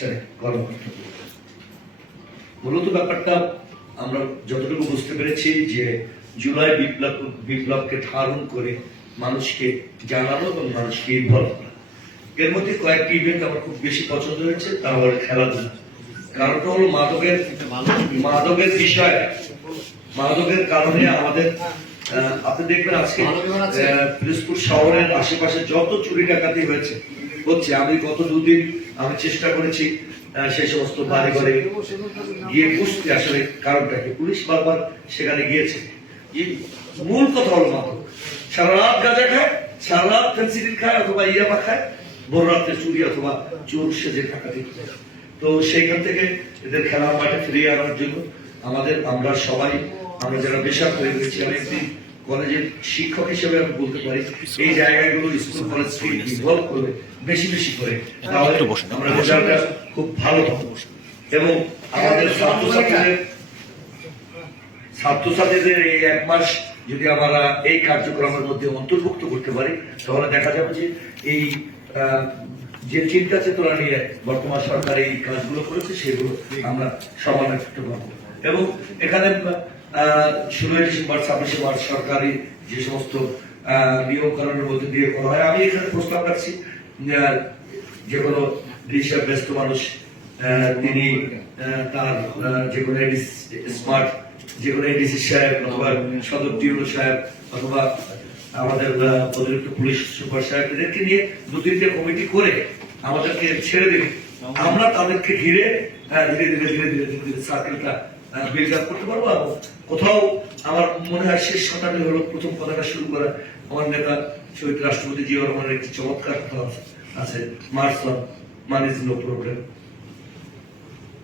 প্রতিষ্ঠানে কর্মকর্তা। মূলত ব্যাপারটা আমরা যতটুকু বুঝতে পেরেছি যে জুলাই বিপ্লবকে ধারণ করে মানুষকে জানানো এবং মানুষকে ইনভলভ করা। এর মধ্যে কয়েকটি ইভেন্ট আমার খুব বেশি পছন্দ হয়েছে, তা হল খেলাধুলা। কারণটা হলো মাদকের বিষয়, মাদকের কারণে আমাদের আপনি দেখবেন আজকে পিরোজপুর শহরের আশেপাশে যত চুরি ডাকাতি হচ্ছে, আমি গত দুদিন আমি চেষ্টা করেছি সেই সমস্ত বাড়ি ঘরে গিয়ে বুঝতে আসলে কারণটা কি। পুলিশ বারবার সেখানে গিয়েছে। মূল কথা হলো মাদক। সারা রাত গাঁজা খায়, সারা রাত ফেন্সিডিল খায় অথবা ইয়াবা খায়, বড় রাত্রে চুরি অথবা চোর সেজে ডাকাতি। তো সেইখান থেকে এদের খেলার মাঠে ফিরিয়ে আনার জন্য আমরা সবাই যারা বেসরকারি রয়েছি, আমি একটি কলেজের শিক্ষক হিসেবে আমি বলতে পারি এই জায়গাগুলো স্কুল কলেজকে ইনভলভ করবে বেশি বেশি করে, তাহলে আমরা রেজাল্টটা খুব ভালো পাবো। এবং আমাদের ছাত্রছাত্রীদের এই এক মাস যদি আমরা এই কার্যক্রমের মধ্যে অন্তর্ভুক্ত করতে পারি, তাহলে দেখা যাবে যে এই যে চিন্তা চেতনা নিয়ে বর্তমান সরকার এই কাজগুলো করেছে সেগুলো আমরা সমাধান করতে পারবো। এবং এখানে 16 ডিসেম্বর 26 মার্চ সরকারি যে সমস্ত নিয়মকানুনের মধ্যে দিয়ে করা হয়, আমি এখানে প্রস্তাব রাখছি যে কোনো হিসাব ব্যস্ত মানুষ তিনি তার যে কোনো স্মার্ট যে কোনো এডিসি সাহেব অথবা সদর টিউনো সাহেব অথবা আমাদের অতিরিক্ত পুলিশ সুপার সাহেব এদেরকে নিয়ে 2-3টে কমিটি করে আমাদেরকে ছেড়ে দিলে আমরা তাদেরকে ঘিরে ধীরে ধীরে সার্কেলটা বিল্ড আপ করতে পারবো। এবং কোথাও আমার মনে হয় শেষ শতাব্দী হলো প্রথম কথাটা শুরু করা আমার নেতা শহীদ রাষ্ট্রপতি জিয়া রহমানের একটি চমৎকার কথা আছে, march on money is no problem.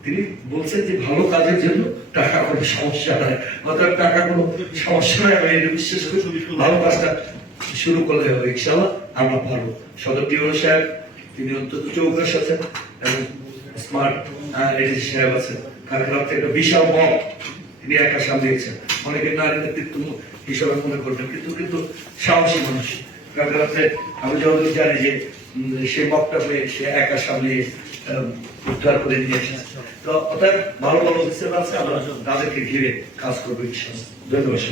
তিনি বলছেন যে ভালো কাজের জন্য টাকা কোনো সমস্যা নয়, অর্থাৎ টাকা কোনো সমস্যা নয়। আমি এটা বিশ্বাস করি, ভালো কাজটা শুরু করলে হবে, ইনশাআল্লাহ আমরা পারবো। সদর টিউনো সাহেব তিনি অন্তত চৌকাশ আছেন এবং স্মার্ট এডিসি সাহেব আছেন। কারখানাতে একটা বিশাল মগ তিনি একা সামলিয়েছেন। অনেকে নারী নেতৃত্ব হিসাবে মনে করবেন, কিন্তু সাহসী মানুষ। কারখানাতে আমি যতদূর জানি যে সেই মগটা পেয়ে সে একা সামলিয়ে উদ্ধার করে নিয়ে এসেছে। তো অর্থাৎ ভালো অফিসার আছে, আমরা তাদেরকে ঘিরে কাজ করবো ইনশাআল্লাহ। ধন্যবাদ।